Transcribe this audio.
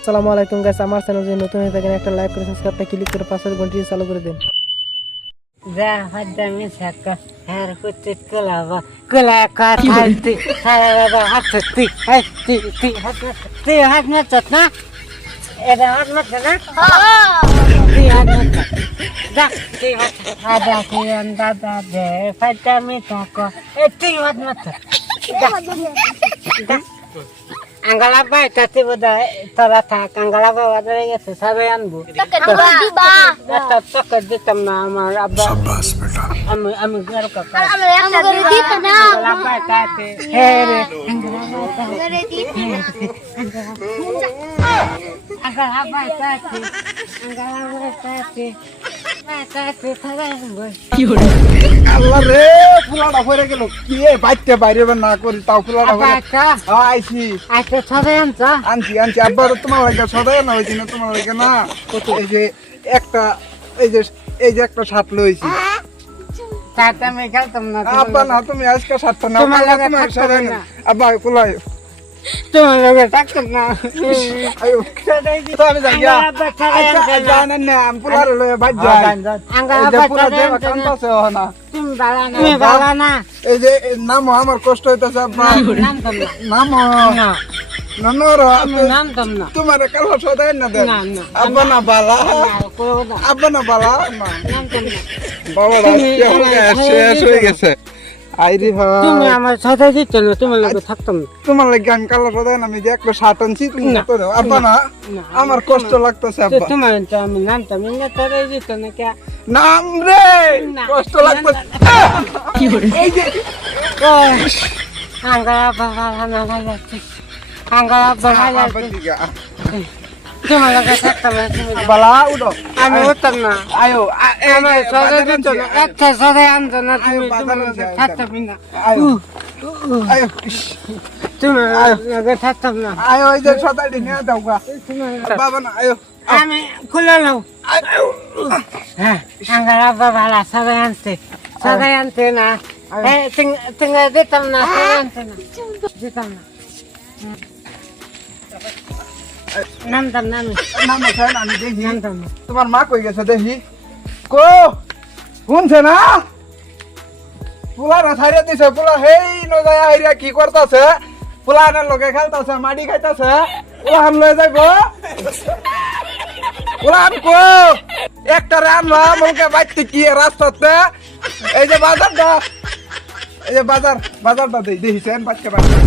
আসসালামু আলাইকুম গাইস, আমার চ্যানেল যদি নতুন হয়ে থাকেন একটা লাইক করে সাবস্ক্রাইবটা ক্লিক করে পাশের ঘন্টি চালু করে দেন। যা হাদামি সাকা হার কুচিত কলাবা কলা কার হাতি সারা হাততি হাতি হাততি হাত না চতনা এটা হাত না চতনা তুই হাত না যা তুই হাত আদা তুই দাদা দে ফাটামি তাকো তুই হাত না চতনা Anggala ba tati boda tara ta anggala ba wadare gese sabe anbu tak ditam na amar abba शाबाश बेटा ami gar ka ka Amagari dito na. anggala ba tati here Amagari dito na. anggala ba tati tati tara anbu আল্লাহ রে ফুলাটা পড়ে গেল কি এ বাইতে বাইরে না করি তাও ফুলাটা পড়ে abba ka আইছি aite sabe anza আনছি আনছি আব্বার তোমার লাগে সদাই না হইছি না তোমার লাগে না এই যে একটা এই যে একটা শার্ট লইছি tata me galtam na আব্বা না তুমি আজকে শার্টটা নাও তোমার লাগে তোমার থাকতে সদাই হবে না না। আব্বা ফুলাই tumar loge takam na আয়ো তো আমি যাই গিয়া anggala ba tara anza জানেন না আমি ফুলার লয়ে বাজ যাই anggala এই যে ba পুরা tara দেবা anza কান্তাছে না তুমি বালা না এই যে নাম আমার কষ্ট হইতাছে আব্বা নাম তোম নাম না ননর নাম তোম না তোমার কালো সদাই না দে না না আব্বা না বালা কোদা আব্বা না বালা না নাম তোম না বাবা শেষ হয়ে গেছে আইরি তুমি আমার সাথে দিচ্ছ না তোমার লগে থাকতাম না তোমার লাগে আমি কালো সদাই না আমি যে একটা শার্ট আনছি তুমি না। তো দাও আব্বা না আমার কষ্ট লাগতেছে তো আব্বা তোমার তো আমি নাম তো আমি না তারে দিত না কে নাম রে না। কষ্ট লাগতেছে এই যে আঙ্গালা বাবা না যাচ্ছে আঙ্গালা বাবা আব্বা যাচ্ছে দিগা তোমার লগে থাকতাম না তুমি বালা উড়ো আমি উঠতাম না আয়ো আমার সাথে দিচ্ছ না একটা সাথে আনতো না তুমি তোমার লগে থাকতাম না আয়ো আয়ো তুমি লগে থাকতাম না আয়ো এই যে সদাইটি নিয়ে দাও গা বাবা না আয়ো আমি খুলে নাও হ্যাঁ আঙ্গালা বাবা সবাই আনতে না তুমি দিতাম না সবাই আনতে না দিতাম না নামতাম না আমি নাম আছে না আমি দেখি নামতাম না তোমার মা কই গেছে দেখি কো শুনছে না পোলা না ছাইরে দিছে পোলা হেই ন যায় আইরা কি করতাছে পোলা না লগে খেলতাছে মাটি খাইতাছে পোলা হাম লয়ে যাইবো পোলা আন কো একটা রানলা মুখে বাইতে কি রাস্তাতে এই যে বাজারটা এই যে বাজারটা দেখিছেন বাচ্চা বাচ্চা